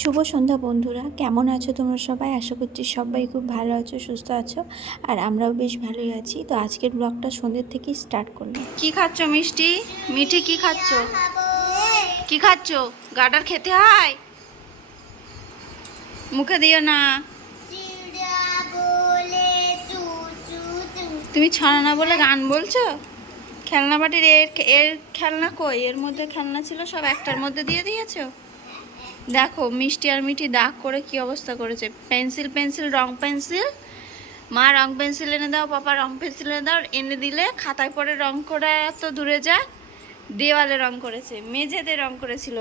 শুভ সন্ধ্যা বন্ধুরা, কেমন আছো তোমরা সবাই? আশা করছি সবাই খুব ভালো আছো, সুস্থ আছো, আর আমরাও বেশ ভালোই আছি। তো আজকের ব্লগটা সন্ধ্যের থেকেই স্টার্ট করলাম। কি খাচ্ছ মিষ্টি? মিঠি কি খাচ্ছ? কি খাচ্ছ? গাডার খেতে হয়? মুখে দিও না। তুমি ছড়া না বলে গান বলছো? খেলনা বাটির এর এর খেলনা কই? এর মধ্যে খেলনা ছিল, সব একটার মধ্যে দিয়ে দিয়েছ? দেখো, মিষ্টি আর মিঠি দাগ করে কি অবস্থা করেছে? পেন্সিল পেন্সিল, রং পেন্সিল। মা রং পেন্সিল এনে দাও, পাপা রং পেন্সিল এনে দাও, এনে দিলে খাতায় পরে রং করে এত দূরে যায়। দেওয়ালে রং করেছে, মেঝেতে রং করেছিল।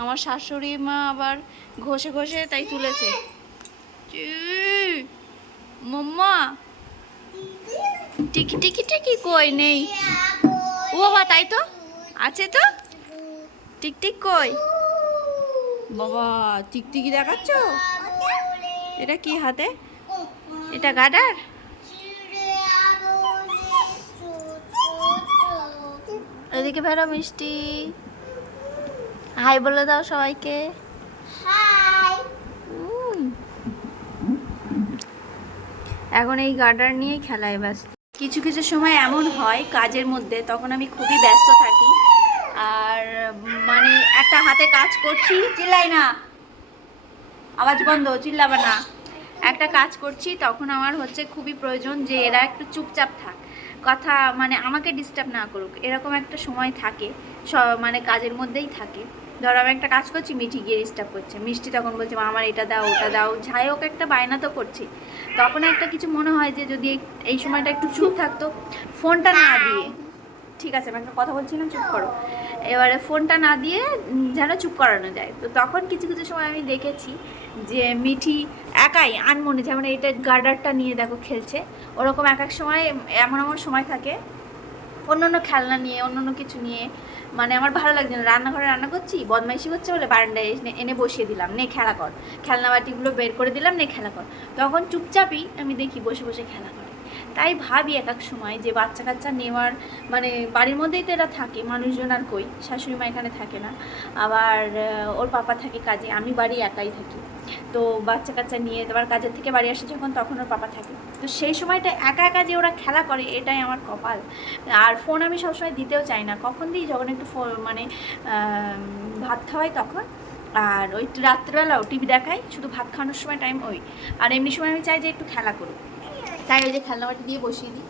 আমার শাশুড়ি মা আবার ঘষে ঘষে তাই তুলেছে। মাম্মা। টিকি টিকি টিকি কই নেই? ও বাবা, তাই তো? আছে তো? টিক টিক কই? বাবা, টিকটিকি দেখাচ্ছ? এটা কি হাতে? এটা গাডার? এদিকে ফেরো মিষ্টি। হাই বলে দাও সবাইকে। এখন এই গার্ডার নিয়েই খেলায় ব্যস্ত। কিছু কিছু সময় এমন হয় কাজের মধ্যে, তখন আমি খুবই ব্যস্ত থাকি। আর মানে একটা হাতে কাজ করছি। চিল্লাই না। আওয়াজ বন্ধ, চিল্লাবে না। একটা কাজ করছি, তখন আমার হচ্ছে খুবই প্রয়োজন যে এরা একটু চুপচাপ থাক। কথা মানে আমাকে ডিস্টার্ব না করুক। এরকম একটা সময় থাকে, স- মানে কাজের মধ্যেই থাকে। ধরো, আমি একটা কাজ করছি, মিঠি গিয়ে ডিস্টার্ব করছে। মিষ্টি তখন বলছে আমার এটা দাও, ওটা দাও। যাই হোক, একটা বায়না তো করছি। তখন একটা কিছু মনে হয় যে, যদি এই সময়টা একটু চুপ থাকতো, ফোনটা না দিয়ে। ঠিক আছে, আমি একটা কথা বলছিলাম, চুপ করো। এবারে ফোনটা না দিয়ে যেন চুপ করানো যায়। তো তখন কিছু কিছু সময় আমি দেখেছি যে মিঠি একাই আনমনে, যেমন এটা গার্ডারটা নিয়ে দেখো খেলছে, ওরকম এক এক সময় এমন এমন সময় থাকে অন্য অন্য খেলনা নিয়ে অন্য অন্য কিছু নিয়ে মানে আমার ভালো লাগছে না। রান্নাঘরে রান্না করছি, বদমাইশি করছে বলে বারান্দায় এনে বসিয়ে দিলাম, নে খেলা কর। খেলনা বাটিগুলো বের করে দিলাম, নে খেলা কর। তখন চুপচাপই আমি দেখি বসে বসে খেলা করে। তাই ভাবি এক এক সময় যে বাচ্চা কাচ্চা নেওয়ার মানে বাড়ির মধ্যেই তো এরা থাকে, মানুষজন আর কই, শাশুড়ি মা এখানে থাকে না। আবার ওর পাপা থাকে কাজে, আমি বাড়ি একাই থাকি। তো বাচ্চা কাচ্চা নিয়ে আবার কাজের থেকে বাড়ি আসে যখন, তখন ওর পাপা থাকে। তো সেই সময়টা একা একা যে ওরা খেলা করে, এটাই আমার কপাল। আর ফোন আমি সবসময় দিতেও চাই না। কখন দিই? যখন একটু ফোন মানে ভাত খাওয়াই তখন। আর ওই রাত্রেবেলাও টিভি দেখাই, শুধু ভাত খাওয়ানোর সময় টাইম ওই। আর এমনি সময় আমি চাই যে একটু খেলা করুক। তাই ওই যে খেলনাবাটি দিয়ে বসিয়ে দিই।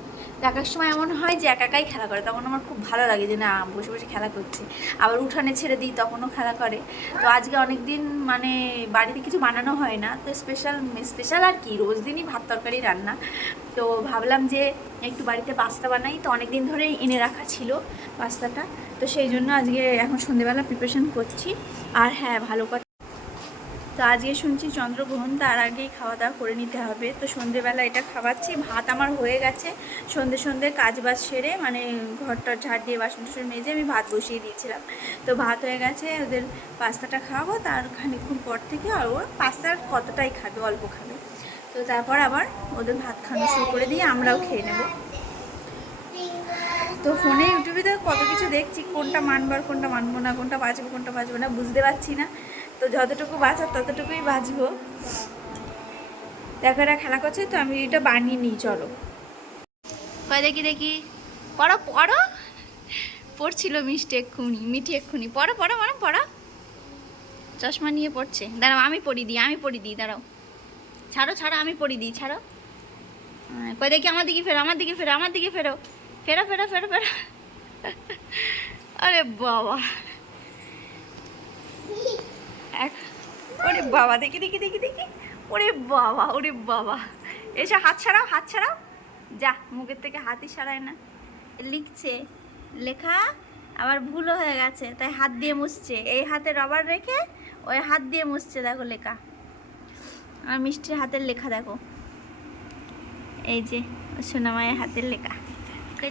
এক সময় এমন হয় যে একা একাই খেলা করে, তখন আমার খুব ভালো লাগে যে না বসে বসে খেলা করছে। আবার উঠানে ছেড়ে দিই, তখনও খেলা করে। তো আজকে অনেক দিন মানে বাড়িতে কিছু বানানো হয় না, তো স্পেশাল স্পেশাল আর কি, রোজ দিনই ভাত তরকারি, রান্না। তো ভাবলাম যে একটু বাড়িতে পাস্তা বানাই, তো অনেক দিন ধরেই এনে রাখা ছিল পাস্তাটা। তো সেই জন্য আজকে এখন সন্ধেবেলা প্রিপারেশন করছি। আর হ্যাঁ ভালো কথা তো আজকে শুনছি চন্দ্রগ্রহণ, তার আগেই খাওয়া দাওয়া করে নিতে হবে। তো সন্ধেবেলা এটা খাওয়াচ্ছি, ভাত আমার হয়ে গেছে। সন্ধে সন্ধে কাজ বাজ সেরে মানে ঘরটা ঝাড় দিয়ে বাসন টাসন মেজে আমি ভাত বসিয়ে দিয়েছিলাম। তো ভাত হয়ে গেছে, ওদের পাস্তাটা খাওয়াবো, তার খানিক্ষণ পর থেকে আর ওর পাস্তার কতটাই খাবে, অল্প খাবে। তো তারপর আবার ওদের ভাত খাওয়ানো শুরু করে দিয়ে আমরাও খেয়ে নেব। তো ফোনে, ইউটিউবে তো কত কিছু দেখছি, কোনটা মানবার কোনটা মানবো না, কোনটা বাঁচবো কোনটা বাঁচবো না, বুঝতে পারছি না। তো যতটুকু বাঁচার ততটুকুই বাঁচবো। দেখো এরা খেলা করছে, তো আমি এটা বানিয়ে নিই, চলো। কয় দেখি দেখি। পড়ো পড়ো। পড়ছিল মিষ্টি এক্ষুনি, মিঠি এক্ষুনি। পড়ো পড়ো মানে পড়ো। চশমা নিয়ে পড়ছে। দাঁড়াও, আমি পড়ি দিই, আমি পড়ি দিই, দাঁড়াও। ছাড়ো ছাড়ো, আমি পড়ি দিই, ছাড়ো। কয় দেখি, আমার দিকে ফেরো, আমার দিকে ফেরো, আমার দিকে ফেরো। ফেরো ফেরো ফেরো ফেরো। আরে বাবা এক- ওরে বাবা দেখি দেখি দেখি দেখি। ওরে বাবা ওরে বাবা। এসে হাত ছাড়াও হাত ছাড়াও। যা মুখের থেকে হাতই সারায় না। লিখছে লেখা আবার ভুলও হয়ে গেছে তাই হাত দিয়ে মুছছে। এই হাতে রবার রেখে ওই হাত দিয়ে মুছছে দেখো লেখা। আর মিষ্টির হাতের লেখা দেখো। এই যে সোনামায়ের হাতের লেখা।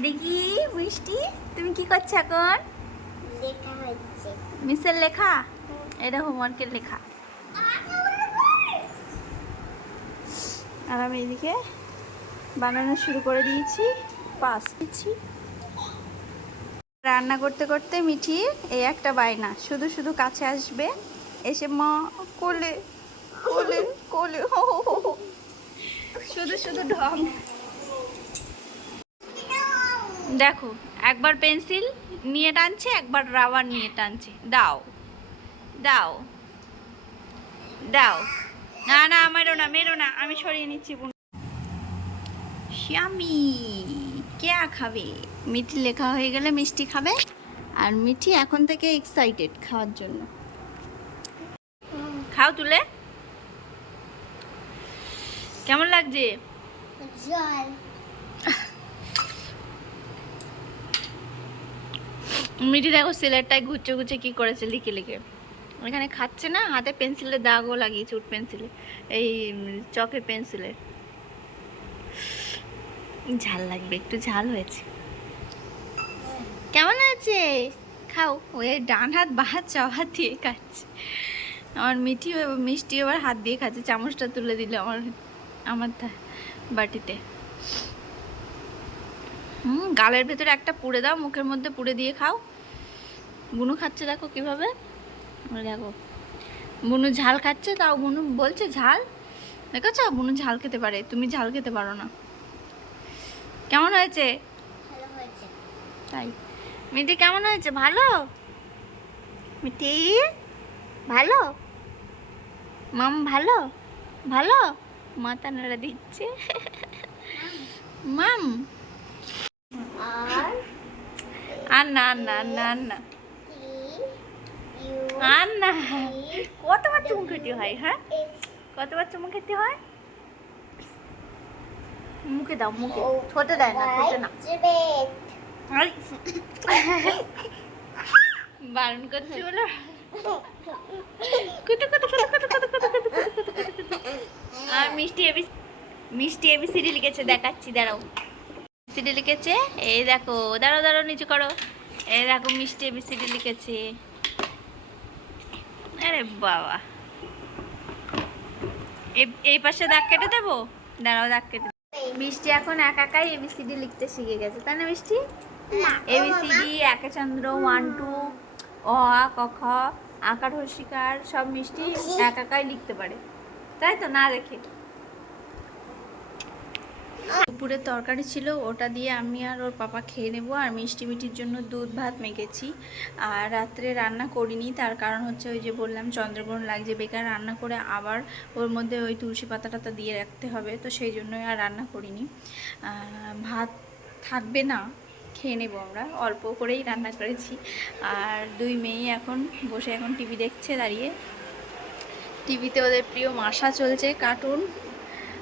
দেখি মিষ্টি তুমি কি করছ এখন? মিসের লেখা? এটা হোমওয়ার্কের লেখা। আর আমি এদিকে বানানো শুরু করে দিয়েছি পাস দিচ্ছি। রান্না করতে করতে মিঠি এই একটা বায়না, শুধু শুধু কাছে আসবে, এসে মা কোলে কোলে কোলে হো। শুধু শুধু ঢং। দেখো, একবার পেন্সিল নিয়ে টানছে, একবার রাবার নিয়ে টানছে। দাও দাও দাও। না না মেরো না মেরো না আমি সরিয়ে নিচ্ছি শ্যামি কে খাবে? মিঠি লেখা হয়ে গেলে মিষ্টি খাবে আর মিঠি এখন থেকে এক্সাইটেড খাওয়ার জন্য। খাও তুলে। কেমন লাগছে? মিঠি দেখো সিলেটটায় ঘুরছে ঘুরছে কি করেছে লিখে লিখে। এখানে খাচ্ছে না, হাতে পেন্সিলের দাগও লাগিয়েছে উঠ পেন্সিলে, এই চকের পেন্সিলে ঝাল লাগবে, একটু ঝাল হয়েছে। কেমন আছে? খাও, ওই ডান হাত, বা হাত হাত দিয়ে খাচ্ছে। আমার মিঠি, মিষ্টি এবার হাত দিয়ে খাচ্ছে, চামচটা তুলে দিল আমার আমার বাটিতে। হুম, গালের ভেতরে একটা পুড়ে দাও, মুখের মধ্যে পুড়ে দিয়ে খাও। বুনু খাচ্ছে দেখো কীভাবে। দেখো বুনু ঝাল খাচ্ছে তাও বুনু বলছে ঝাল? দেখেছ? বুনু ঝাল খেতে পারে তুমি ঝাল খেতে পারো না। কেমন হয়েছে? তাই। মিটি কেমন হয়েছে? ভালো? মিটি ভালো? মাম ভালো? ভালো? মাথা নাড়া দিচ্ছে। মাম। আর আর না না না না আর না কতবার চুমু খেতে হয় হ্যাঁ কতবার চুমু খেতে হয় মুখে দাও মুখে ঠোঁটে দেয় না না বারণ করছি বলো। আর মিষ্টি মিষ্টি লিখেছে দেখাচ্ছি দাঁড়াও লিখেছে এই দেখো দাঁড়াও দাঁড়াও নিচু করো এই দেখো মিষ্টি এবিসিডি লিখেছে আরে বাবা। এই- পাশে দাগ কেটে দেবো? দাঁড়াও দাগ কেটে মিষ্টি এখন একাকাই এবিসিডি লিখতে শিখে গেছে তাই না মিষ্টি? এবিসিডি একে চন্দ্র ওয়ান টু অ আ ক খ আকার হস্যিকার সব মিষ্টি একাকাই লিখতে পারে। তাই তো? না দেখে। দুপুরের তরকারি ছিল, ওটা দিয়ে আমি আর ওর পাপা খেয়ে নেব আর মিষ্টি মিটির জন্য দুধ ভাত মেখেছি। আর রাত্রে রান্না করিনি, তার কারণ হচ্ছে ওই যে বললাম চন্দ্রগ্রহণ লাগছে, বেকার রান্না করে আবার ওর মধ্যে ওই তুলসী পাতা টাতা দিয়ে রাখতে হবে, তো সেই জন্যই আর রান্না করিনি। ভাত থাকবে না, খেয়ে নেব আমরা, অল্প করেই রান্না করেছি। আর দুই মেয়ে এখন বসে এখন টিভি দেখছে দাঁড়িয়ে। টিভিতে ওদের প্রিয় মাসা চলছে, কার্টুন।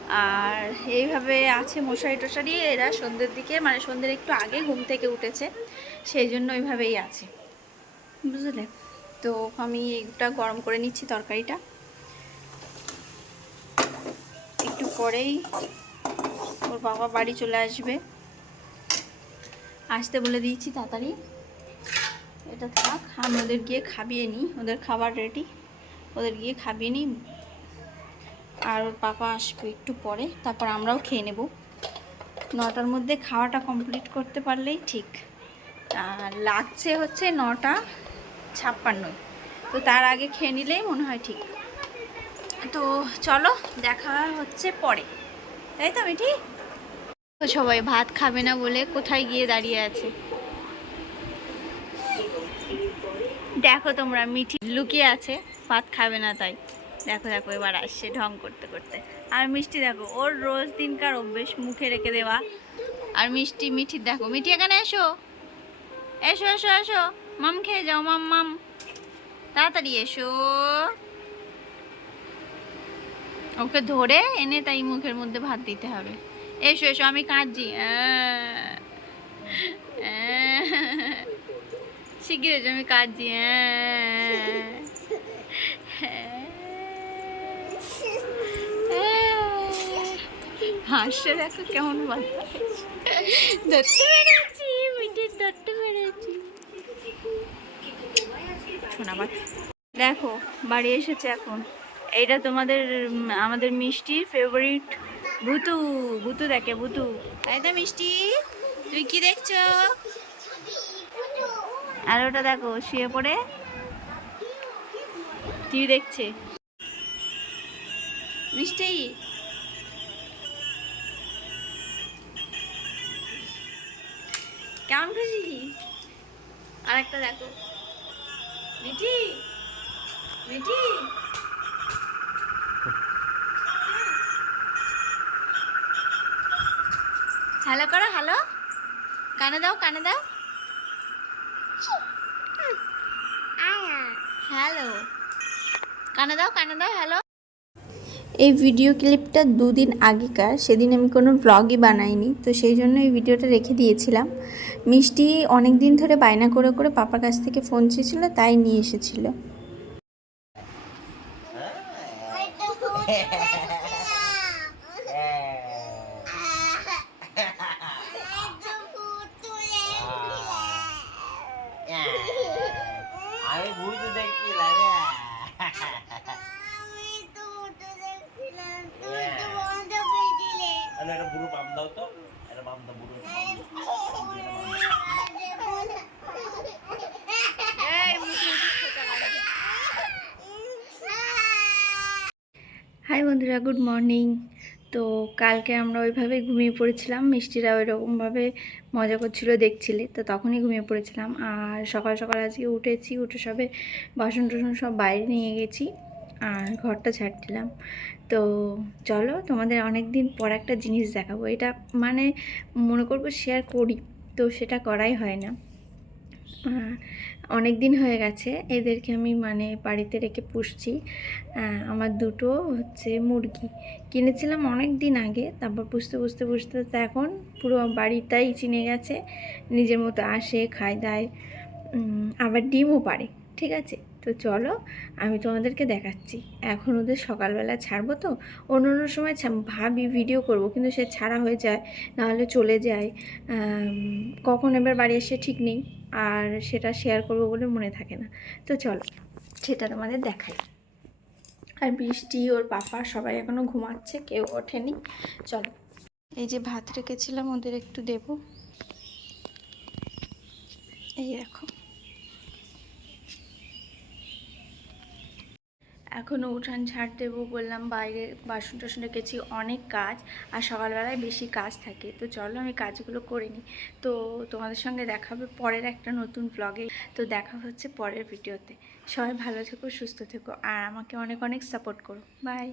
আর এইভাবে আছে মশারি টশারি। এরা সন্ধ্যের দিকে মানে সন্ধ্যের একটু আগে ঘুম থেকে উঠেছে, সেই জন্য ওইভাবেই আছে। বুঝলে? তো আমি এইটা গরম করে নিচ্ছি তরকারিটা। একটু পরেই ওর বাবা বাড়ি চলে আসবে। আসতে বলে দিয়েছি তাড়াতাড়ি। এটা থাক, আমি ওদের গিয়ে খাবিয়ে নিই। ওদের খাবার রেডি ওদের গিয়ে খাবিয়ে নিই। আর ওর পাপা আসবে একটু পরে, তারপর আমরাও খেয়ে নেব। নটার মধ্যে খাওয়াটা কমপ্লিট করতে পারলেই ঠিক। আর লাগছে হচ্ছে নটা ছাপ্পান্ন। তো তার আগে খেয়ে নিলেই মনে হয় ঠিক। তো চলো, দেখা হচ্ছে পরে। তাই তো মিঠি? সবাই ভাত খাবে না বলে কোথায় গিয়ে দাঁড়িয়ে আছে? দেখো তোমরা, মিঠি লুকিয়ে আছে, ভাত খাবে না তাই। দেখো দেখো, এবার আসছে ঢং করতে করতে। আর মিষ্টি দেখো, ওর রোজ দিনকার অভ্যেস মুখে রেখে দেওয়া। আর মিষ্টি, মিঠি, দেখো, মিঠি, এখানে এসো। এসো এসো এসো। মাম খেয়ে যাও, মাম মাম। তাড়াতাড়ি এসো। ওকে ধরে এনে তাই মুখের মধ্যে ভাত দিতে হবে। এসো এসো, আমি কাঁদছি। শিগগির এসো, আমি কাঁদছি। হাসছে দেখো কেমন ধরতে পেরেছি মিটির ধরতে পেরেছি শোনা দেখো বাড়ি এসেছে এখন। এইটা তোমাদের আমাদের মিষ্টির ফেভারিট ভুতু ভুতু দেখে ভুতু। তাই তো মিষ্টি তুই কি দেখছ আর ওটা দেখো শুয়ে পড়ে টিভি দেখছে? মিষ্টি। কেমন খুশি আর একটা দেখো। মিঠি মিঠি। হ্যালো করো হ্যালো। কানে দাও কানে দাও। হ্যালো। কানে দাও কানে দাও হ্যালো। এই ভিডিও ক্লিপটা দুদিন আগেকার, সেদিন আমি কোনো ব্লগই বানাইনি, তো সেই জন্য এই ভিডিওটা রেখে দিয়েছিলাম। মিষ্টি অনেক দিন ধরে বায়না করে করে পাপার কাছ থেকে ফোন চেয়েছিলো, তাই নিয়ে এসেছিল আমি বুঝতে দেখছিলাম আমি তো উঠে দেখছিলাম তুই তো বন্ধ করে দিলে তাহলে একটা বুড়ো বাম দাও তো একটা বাম দাও বুড়ো এই মুখে খোঁচা লাগবে। হাই বন্ধুরা, গুড মর্নিং। তো কালকে আমরা ওইভাবে ঘুমিয়ে পড়েছিলাম, মিষ্টিরা ওইরকমভাবে মজা করছিল দেখছিলে, তো তখনই ঘুমিয়ে পড়েছিলাম। আর সকাল সকাল আজকে উঠেছি, উঠে সবে বাসন টাসন সব বাইরে নিয়ে গেছি আর ঘরটা ছাড়ছিলাম তো চলো তোমাদের অনেক দিন পর একটা জিনিস দেখাবো। এটা মানে মনে করব শেয়ার করি, তো সেটা করাই হয় না। অনেক দিন হয়ে গেছে, এদেরকে আমি মানে বাড়িতে রেখে পুষছি। আমার দুটো হচ্ছে মুরগি। কিনেছিলাম অনেক দিন আগে, তারপর পুষতে পুষতে পুষতে তো এখন পুরো বাড়িটাই চিনে গেছে, নিজের মতো আসে, খায়, দায় আবার ডিমও পারে, ঠিক আছে? তো চলো, আমি তোমাদেরকে দেখাচ্ছি। এখন ওদের সকালবেলা ছাড়বো তো? অন্য অন্য সময় ভাবি ভিডিও করব, কিন্তু সে ছাড়া হয়ে যায়, নাহলে চলে যায়। কখন এবার বাড়ি এসে ঠিক নেই, আর সেটা শেয়ার করব বলে মনে থাকে না। তো চলো, সেটা তোমাদের দেখাই। আর বৃষ্টি, ওর পাপা সবাই এখনও ঘুমাচ্ছে, কেউ ওঠেনি। চলো, এই যে ভাত রেখেছিলাম, ওদের একটু দেব। এই দেখো। এখনও উঠান ঝাড় দেবো বললাম, বাইরে বাসন টাসন রেখেছি, অনেক কাজ আর সকালবেলায় বেশি কাজ থাকে। তো চলো আমি কাজগুলো করে নিই। তো তোমাদের সঙ্গে দেখাবে পরের একটা নতুন ব্লগে তো দেখা হচ্ছে পরের ভিডিওতে সবাই ভালো থেকো, সুস্থ থেকো আর আমাকে অনেক অনেক সাপোর্ট করো। বাই